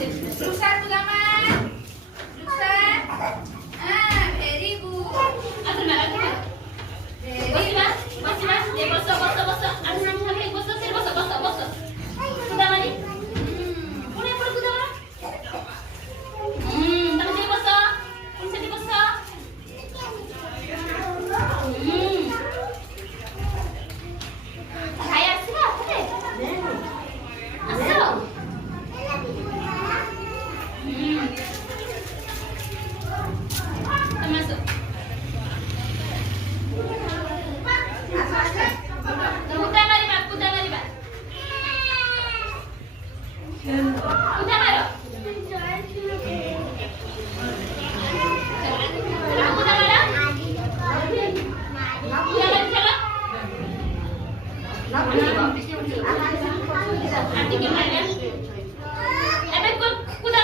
Lusa Kudaman. Lusa. Ah, very good. Asal mana? Very good. Bos mas, dia bosok. Aduh, sampai bosok, sini bosok. Kudaman ni. Boleh apa Kudaman? Tangan sini bosok. Sini bosok. Kaya sila, boleh? Asal. Masuk. Kuda mari, Pak. Kuda maro. Kuda maro. Nanti gimana? Kuda